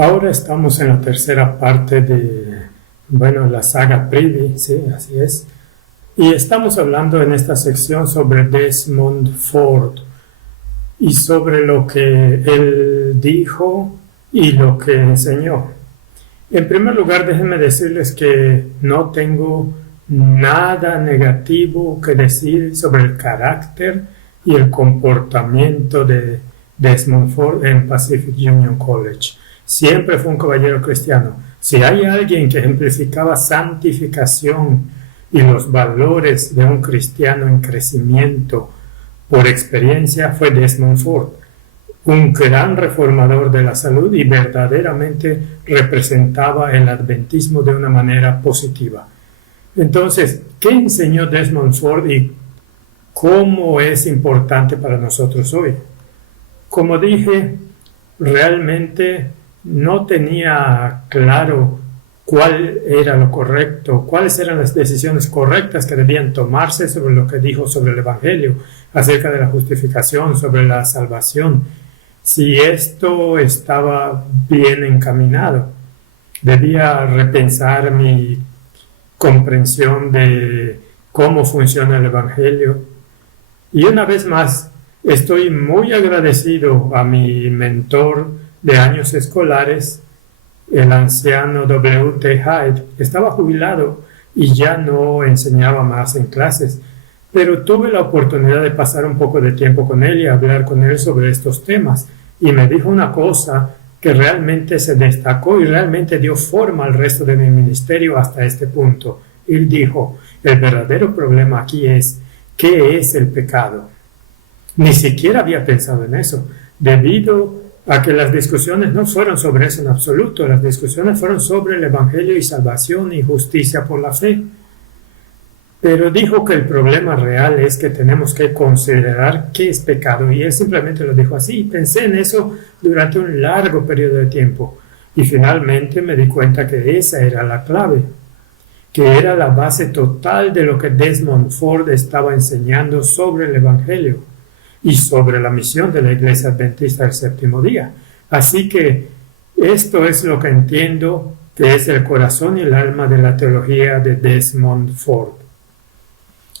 Ahora estamos en la tercera parte de, la saga Privy, sí, así es. Y estamos hablando en esta sección sobre Desmond Ford y sobre lo que él dijo y lo que enseñó. En primer lugar, déjenme decirles que no tengo nada negativo que decir sobre el carácter y el comportamiento de Desmond Ford en Pacific Union College. Siempre fue un caballero cristiano. Si hay alguien que ejemplificaba santificación y los valores de un cristiano en crecimiento por experiencia, fue Desmond Ford, un gran reformador de la salud y verdaderamente representaba el adventismo de una manera positiva. Entonces, ¿qué enseñó Desmond Ford y cómo es importante para nosotros hoy? Como dije, realmente no tenía claro cuál era lo correcto, cuáles eran las decisiones correctas que debían tomarse sobre lo que dijo sobre el Evangelio, acerca de la justificación, sobre la salvación. Si esto estaba bien encaminado, debía repensar mi comprensión de cómo funciona el Evangelio. Y una vez más, estoy muy agradecido a mi mentor de años escolares, el anciano W.T. Hyde, que estaba jubilado y ya no enseñaba más en clases, pero tuve la oportunidad de pasar un poco de tiempo con él y hablar con él sobre estos temas, y me dijo una cosa que realmente se destacó y realmente dio forma al resto de mi ministerio hasta este punto. Él dijo, el verdadero problema aquí es, ¿qué es el pecado? Ni siquiera había pensado en eso, debido a que las discusiones no fueron sobre eso en absoluto, las discusiones fueron sobre el Evangelio y salvación y justicia por la fe. Pero dijo que el problema real es que tenemos que considerar qué es pecado, y él simplemente lo dijo así. Pensé en eso durante un largo periodo de tiempo y finalmente me di cuenta que esa era la clave, que era la base total de lo que Desmond Ford estaba enseñando sobre el Evangelio y sobre la misión de la Iglesia Adventista del Séptimo Día. Así que esto es lo que entiendo que es el corazón y el alma de la teología de Desmond Ford.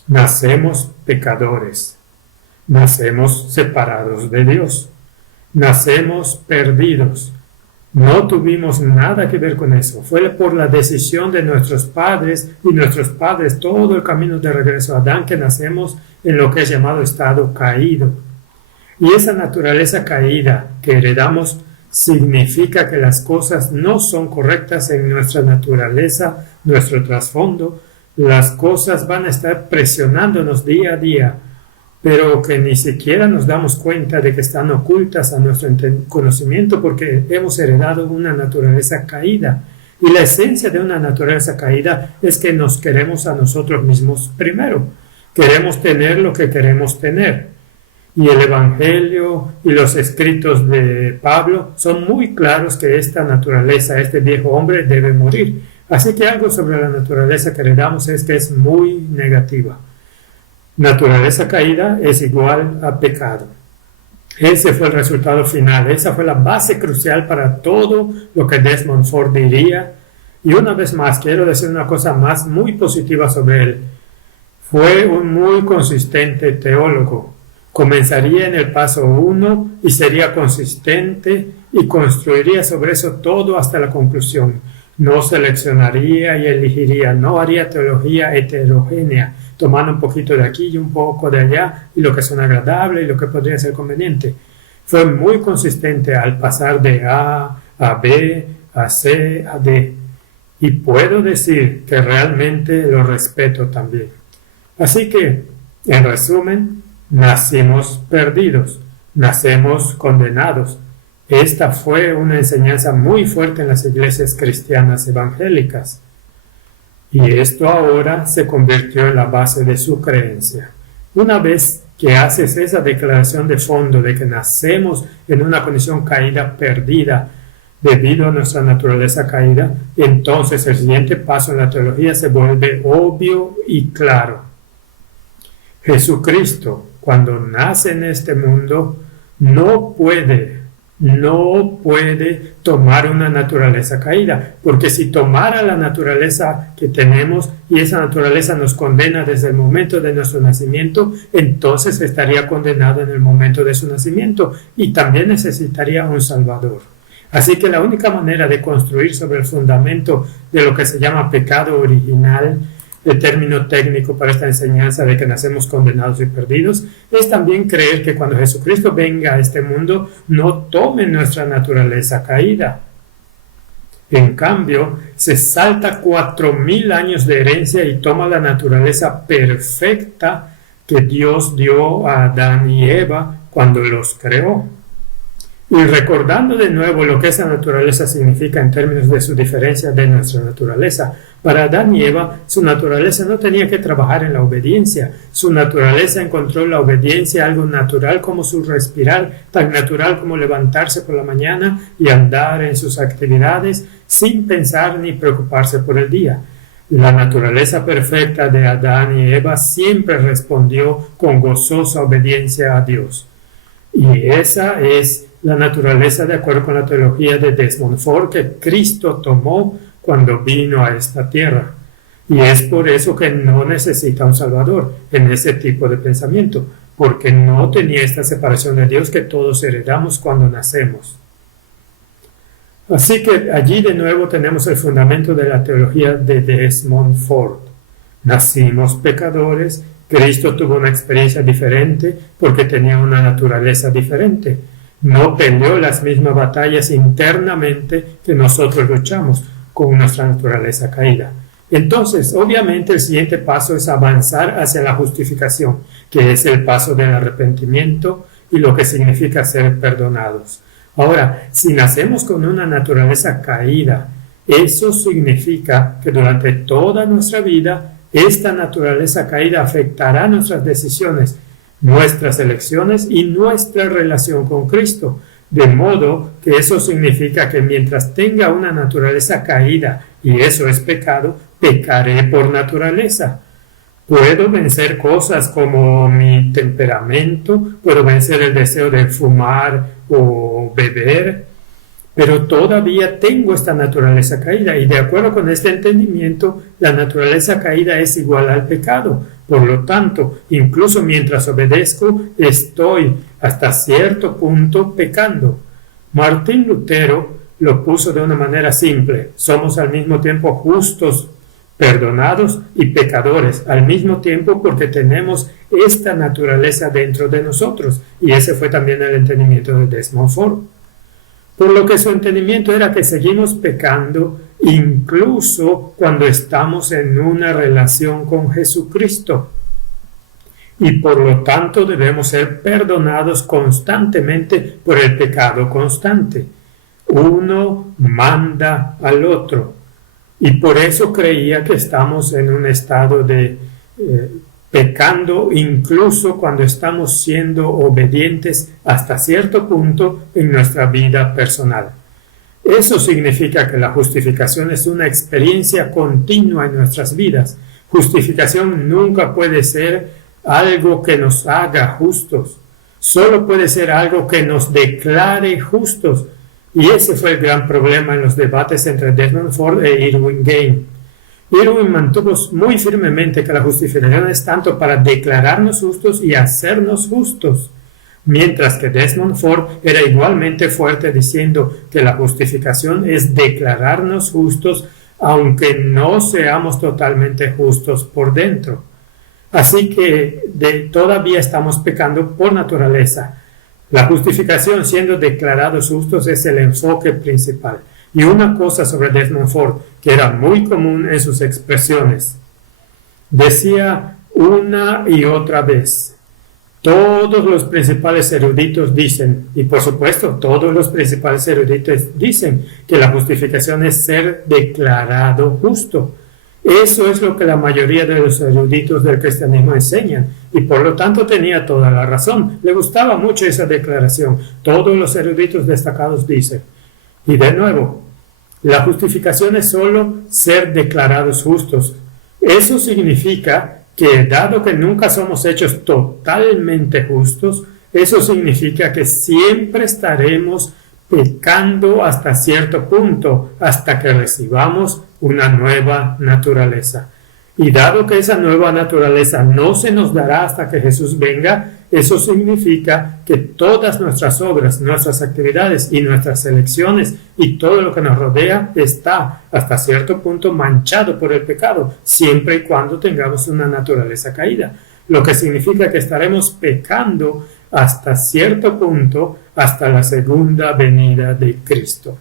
Nacemos pecadores, nacemos separados de Dios, nacemos perdidos. No tuvimos nada que ver con eso. Fue por la decisión de nuestros padres y nuestros padres todo el camino de regreso a Adán que nacemos en lo que es llamado estado caído. Y esa naturaleza caída que heredamos significa que las cosas no son correctas en nuestra naturaleza, nuestro trasfondo. Las cosas van a estar presionándonos día a día, pero que ni siquiera nos damos cuenta de que están ocultas a nuestro conocimiento porque hemos heredado una naturaleza caída. Y la esencia de una naturaleza caída es que nos queremos a nosotros mismos primero. Queremos tener lo que queremos tener. Y el Evangelio y los escritos de Pablo son muy claros que esta naturaleza, este viejo hombre, debe morir. Así que algo sobre la naturaleza que heredamos es que es muy negativa. Naturaleza caída es igual a pecado. Ese fue el resultado final. Esa fue la base crucial para todo lo que Desmond Ford diría. Y una vez más, quiero decir una cosa más muy positiva sobre él. Fue un muy consistente teólogo. Comenzaría en el paso 1 y sería consistente y construiría sobre eso todo hasta la conclusión. No seleccionaría y elegiría, no haría teología heterogénea, tomando un poquito de aquí y un poco de allá, y lo que son agradable y lo que podría ser conveniente. Fue muy consistente al pasar de A a B, a C, a D. Y puedo decir que realmente lo respeto también. Así que, en resumen, nacimos perdidos, nacemos condenados. Esta fue una enseñanza muy fuerte en las iglesias cristianas evangélicas. Y esto ahora se convirtió en la base de su creencia. Una vez que haces esa declaración de fondo de que nacemos en una condición caída, perdida, debido a nuestra naturaleza caída, entonces el siguiente paso en la teología se vuelve obvio y claro. Jesucristo, cuando nace en este mundo, no puede no puede tomar una naturaleza caída, porque si tomara la naturaleza que tenemos y esa naturaleza nos condena desde el momento de nuestro nacimiento, entonces estaría condenado en el momento de su nacimiento y también necesitaría un Salvador. Así que la única manera de construir sobre el fundamento de lo que se llama pecado original, el término técnico para esta enseñanza de que nacemos condenados y perdidos, es también creer que cuando Jesucristo venga a este mundo no tome nuestra naturaleza caída. En cambio, se salta 4000 años de herencia y toma la naturaleza perfecta que Dios dio a Adán y Eva cuando los creó. Y recordando de nuevo lo que esa naturaleza significa en términos de su diferencia de nuestra naturaleza, para Adán y Eva su naturaleza no tenía que trabajar en la obediencia. Su naturaleza encontró la obediencia algo natural como su respirar, tan natural como levantarse por la mañana y andar en sus actividades sin pensar ni preocuparse por el día. La naturaleza perfecta de Adán y Eva siempre respondió con gozosa obediencia a Dios. Y esa es la naturaleza de acuerdo con la teología de Desmond Ford que Cristo tomó cuando vino a esta tierra. Y es por eso que no necesita un Salvador en ese tipo de pensamiento, porque no tenía esta separación de Dios que todos heredamos cuando nacemos. Así que allí de nuevo tenemos el fundamento de la teología de Desmond Ford. Nacimos pecadores, Cristo tuvo una experiencia diferente porque tenía una naturaleza diferente. No peleó las mismas batallas internamente que nosotros luchamos con nuestra naturaleza caída. Entonces, obviamente, el siguiente paso es avanzar hacia la justificación, que es el paso del arrepentimiento y lo que significa ser perdonados. Ahora, si nacemos con una naturaleza caída, eso significa que durante toda nuestra vida, esta naturaleza caída afectará nuestras decisiones, nuestras elecciones y nuestra relación con Cristo. De modo que eso significa que mientras tenga una naturaleza caída, y eso es pecado, pecaré por naturaleza. Puedo vencer cosas como mi temperamento, puedo vencer el deseo de fumar o beber, pero todavía tengo esta naturaleza caída y de acuerdo con este entendimiento, la naturaleza caída es igual al pecado. Por lo tanto, incluso mientras obedezco, estoy hasta cierto punto pecando. Martín Lutero lo puso de una manera simple. Somos al mismo tiempo justos, perdonados y pecadores, al mismo tiempo porque tenemos esta naturaleza dentro de nosotros. Y ese fue también el entendimiento de Desmond Ford. Por lo que su entendimiento era que seguimos pecando incluso cuando estamos en una relación con Jesucristo. Y por lo tanto debemos ser perdonados constantemente por el pecado constante. Uno manda al otro. Y por eso creía que estamos en un estado de pecando incluso cuando estamos siendo obedientes hasta cierto punto en nuestra vida personal. Eso significa que la justificación es una experiencia continua en nuestras vidas. Justificación nunca puede ser algo que nos haga justos. Solo puede ser algo que nos declare justos. Y ese fue el gran problema en los debates entre Desmond Ford e Irwin Gaines. Irwin mantuvo muy firmemente que la justificación es tanto para declararnos justos y hacernos justos, mientras que Desmond Ford era igualmente fuerte diciendo que la justificación es declararnos justos aunque no seamos totalmente justos por dentro. Así que todavía estamos pecando por naturaleza. La justificación siendo declarados justos es el enfoque principal. Y una cosa sobre Desmond Ford, que era muy común en sus expresiones, decía una y otra vez, todos los principales eruditos dicen, y por supuesto todos los principales eruditos dicen que la justificación es ser declarado justo. Eso es lo que la mayoría de los eruditos del cristianismo enseñan, y por lo tanto tenía toda la razón. Le gustaba mucho esa declaración. Todos los eruditos destacados dicen. Y de nuevo, la justificación es solo ser declarados justos. Eso significa que dado que nunca somos hechos totalmente justos, eso significa que siempre estaremos pecando hasta cierto punto, hasta que recibamos una nueva naturaleza. Y dado que esa nueva naturaleza no se nos dará hasta que Jesús venga, eso significa que todas nuestras obras, nuestras actividades y nuestras elecciones y todo lo que nos rodea está hasta cierto punto manchado por el pecado, siempre y cuando tengamos una naturaleza caída. Lo que significa que estaremos pecando hasta cierto punto, hasta la segunda venida de Cristo.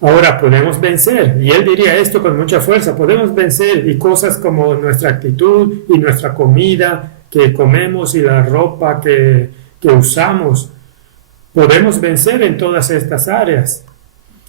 Ahora podemos vencer, y él diría esto con mucha fuerza, podemos vencer, y cosas como nuestra actitud y nuestra comida que comemos y la ropa que usamos, podemos vencer en todas estas áreas.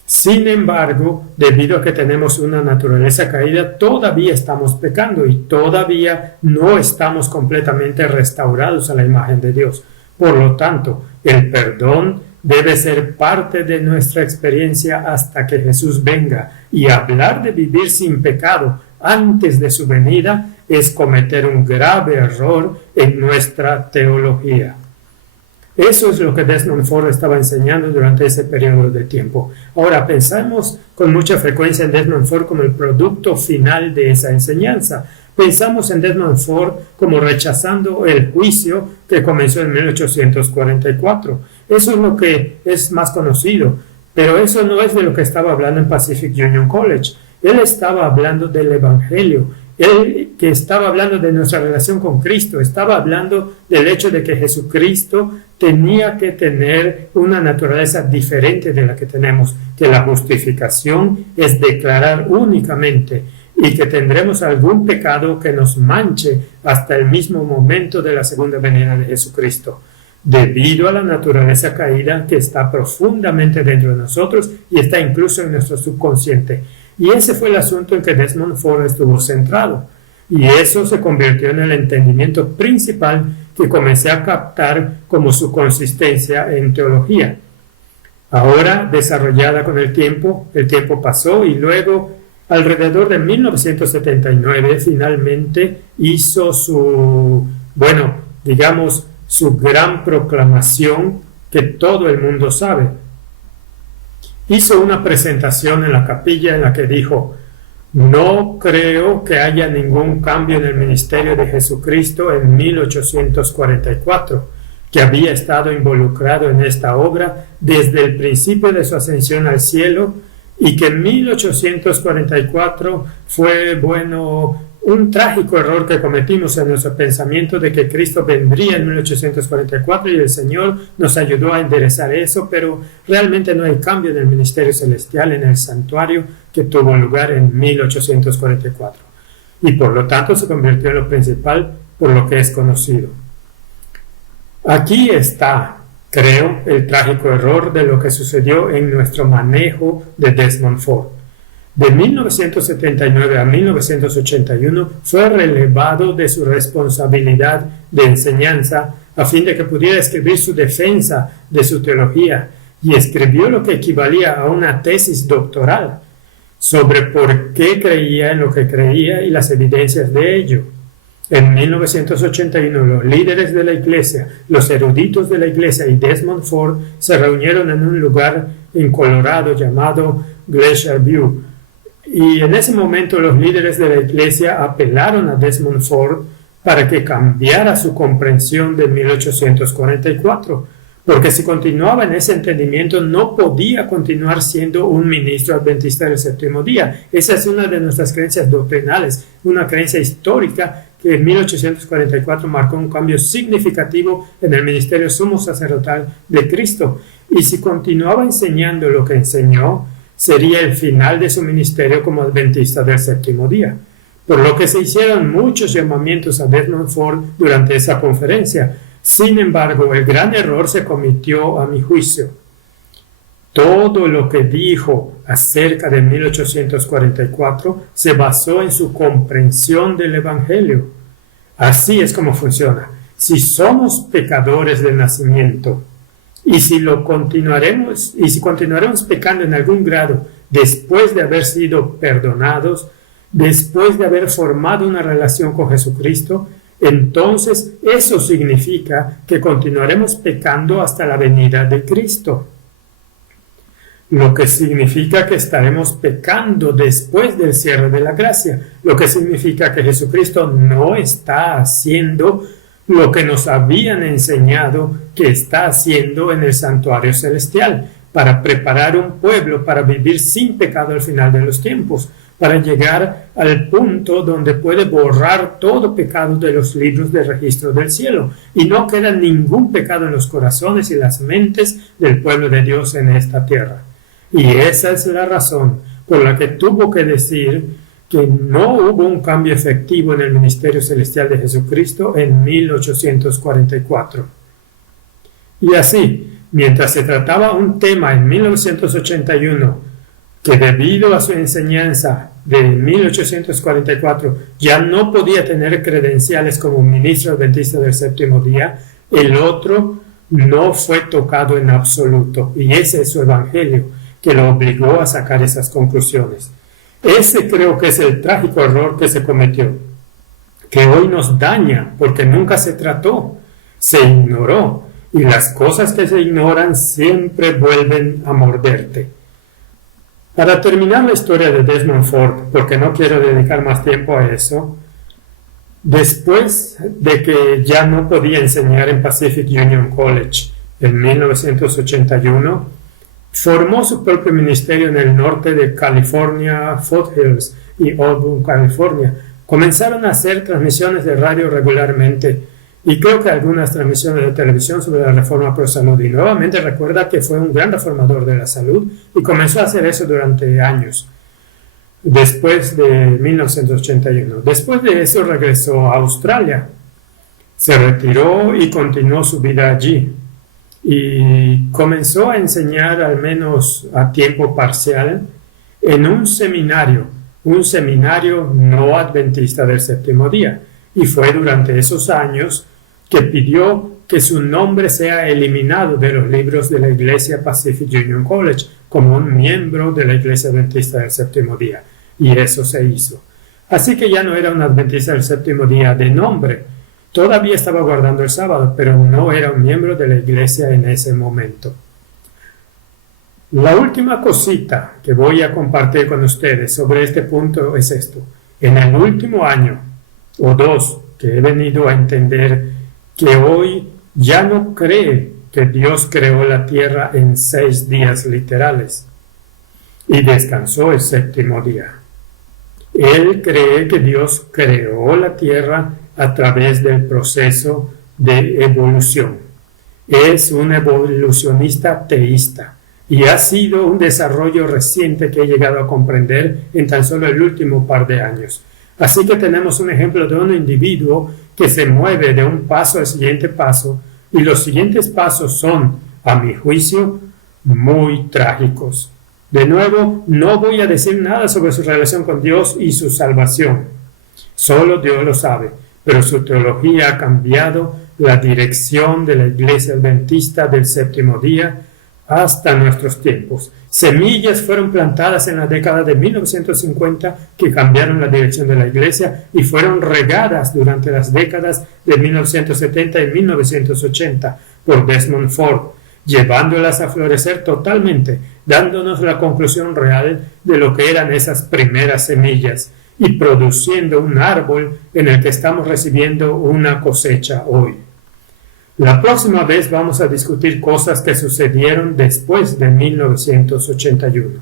Sin embargo, debido a que tenemos una naturaleza caída, todavía estamos pecando y todavía no estamos completamente restaurados a la imagen de Dios. Por lo tanto, el perdón debe ser parte de nuestra experiencia hasta que Jesús venga, y hablar de vivir sin pecado antes de su venida es cometer un grave error en nuestra teología. Eso es lo que Desmond Ford estaba enseñando durante ese periodo de tiempo. Ahora, pensamos con mucha frecuencia en Desmond Ford como el producto final de esa enseñanza. Pensamos en Desmond Ford como rechazando el juicio que comenzó en 1844. Eso es lo que es más conocido, pero eso no es de lo que estaba hablando en Pacific Union College. Él estaba hablando del Evangelio. Él que estaba hablando de nuestra relación con Cristo, estaba hablando del hecho de que Jesucristo tenía que tener una naturaleza diferente de la que tenemos, que la justificación es declarar únicamente y que tendremos algún pecado que nos manche hasta el mismo momento de la segunda venida de Jesucristo, debido a la naturaleza caída que está profundamente dentro de nosotros y está incluso en nuestro subconsciente. Y ese fue el asunto en que Desmond Ford estuvo centrado. Y eso se convirtió en el entendimiento principal que comencé a captar como su consistencia en teología. Ahora, desarrollada con el tiempo pasó y luego, alrededor de 1979, finalmente hizo su gran proclamación que todo el mundo sabe. Hizo una presentación en la capilla en la que dijo: no creo que haya ningún cambio en el ministerio de Jesucristo en 1844, que había estado involucrado en esta obra desde el principio de su ascensión al cielo, y que en 1844 fue, un trágico error que cometimos en nuestro pensamiento de que Cristo vendría en 1844 y el Señor nos ayudó a enderezar eso, pero realmente no hay cambio en el ministerio celestial en el santuario que tuvo lugar en 1844. Y por lo tanto se convirtió en lo principal por lo que es conocido. Aquí está, creo, el trágico error de lo que sucedió en nuestro manejo de Desmond Ford. De 1979 a 1981 fue relevado de su responsabilidad de enseñanza a fin de que pudiera escribir su defensa de su teología, y escribió lo que equivalía a una tesis doctoral sobre por qué creía en lo que creía y las evidencias de ello. En 1981 los líderes de la iglesia, los eruditos de la iglesia y Desmond Ford se reunieron en un lugar en Colorado llamado Glacier View. Y en ese momento los líderes de la iglesia apelaron a Desmond Ford para que cambiara su comprensión de 1844, porque si continuaba en ese entendimiento no podía continuar siendo un ministro adventista del séptimo día. Esa es una de nuestras creencias doctrinales, una creencia histórica que en 1844 marcó un cambio significativo en el ministerio sumo sacerdotal de Cristo. Y si continuaba enseñando lo que enseñó, sería el final de su ministerio como adventista del séptimo día, por lo que se hicieron muchos llamamientos a Desmond Ford durante esa conferencia. Sin embargo, el gran error se cometió a mi juicio. Todo lo que dijo acerca de 1844 se basó en su comprensión del Evangelio. Así es como funciona. Si somos pecadores de nacimiento, y si continuaremos pecando en algún grado después de haber sido perdonados, después de haber formado una relación con Jesucristo, entonces eso significa que continuaremos pecando hasta la venida de Cristo. lo que significa que estaremos pecando después del cierre de la gracia, lo que significa que Jesucristo no está haciendo lo que nos habían enseñado que está haciendo en el santuario celestial, para preparar un pueblo para vivir sin pecado al final de los tiempos, para llegar al punto donde puede borrar todo pecado de los libros de registro del cielo, y no queda ningún pecado en los corazones y las mentes del pueblo de Dios en esta tierra. Y esa es la razón por la que tuvo que decir que no hubo un cambio efectivo en el ministerio celestial de Jesucristo en 1844. Y así, mientras se trataba un tema en 1981 que debido a su enseñanza de 1844 ya no podía tener credenciales como ministro adventista del séptimo día, el otro no fue tocado en absoluto, y ese es su evangelio que lo obligó a sacar esas conclusiones. Ese creo que es el trágico error que se cometió, que hoy nos daña porque nunca se trató, se ignoró, y las cosas que se ignoran siempre vuelven a morderte. Para terminar la historia de Desmond Ford, porque no quiero dedicar más tiempo a eso, después de que ya no podía enseñar en Pacific Union College en 1981, formó su propio ministerio en el norte de California, Foothills y Auburn, California. Comenzaron a hacer transmisiones de radio regularmente y creo que algunas transmisiones de televisión sobre la reforma pro salud. Y nuevamente recuerda que fue un gran reformador de la salud y comenzó a hacer eso durante años, después de 1981. Después de eso regresó a Australia, se retiró y continuó su vida allí. Y comenzó a enseñar al menos a tiempo parcial en un seminario no adventista del séptimo día. Y fue durante esos años que pidió que su nombre sea eliminado de los libros de la Iglesia Pacific Union College como un miembro de la Iglesia Adventista del séptimo día. Y eso se hizo. Así que ya no era un adventista del séptimo día de nombre. Todavía estaba guardando el sábado, pero no era un miembro de la iglesia en ese momento. La última cosita que voy a compartir con ustedes sobre este punto es esto. En el último año o dos que he venido a entender que hoy ya no cree que Dios creó la tierra en 6 días literales y descansó el séptimo día. Él cree que Dios creó la tierra a través del proceso de evolución. Es un evolucionista teísta y ha sido un desarrollo reciente que he llegado a comprender en tan solo el último par de años. Así que tenemos un ejemplo de un individuo que se mueve de un paso al siguiente paso, y los siguientes pasos son, a mi juicio, muy trágicos. De nuevo, no voy a decir nada sobre su relación con Dios y su salvación. Solo Dios lo sabe, pero su teología ha cambiado la dirección de la Iglesia Adventista del séptimo día hasta nuestros tiempos. Semillas fueron plantadas en la década de 1950 que cambiaron la dirección de la Iglesia y fueron regadas durante las décadas de 1970 y 1980 por Desmond Ford, llevándolas a florecer totalmente, dándonos la conclusión real de lo que eran esas primeras semillas y produciendo un árbol en el que estamos recibiendo una cosecha hoy. La próxima vez vamos a discutir cosas que sucedieron después de 1981.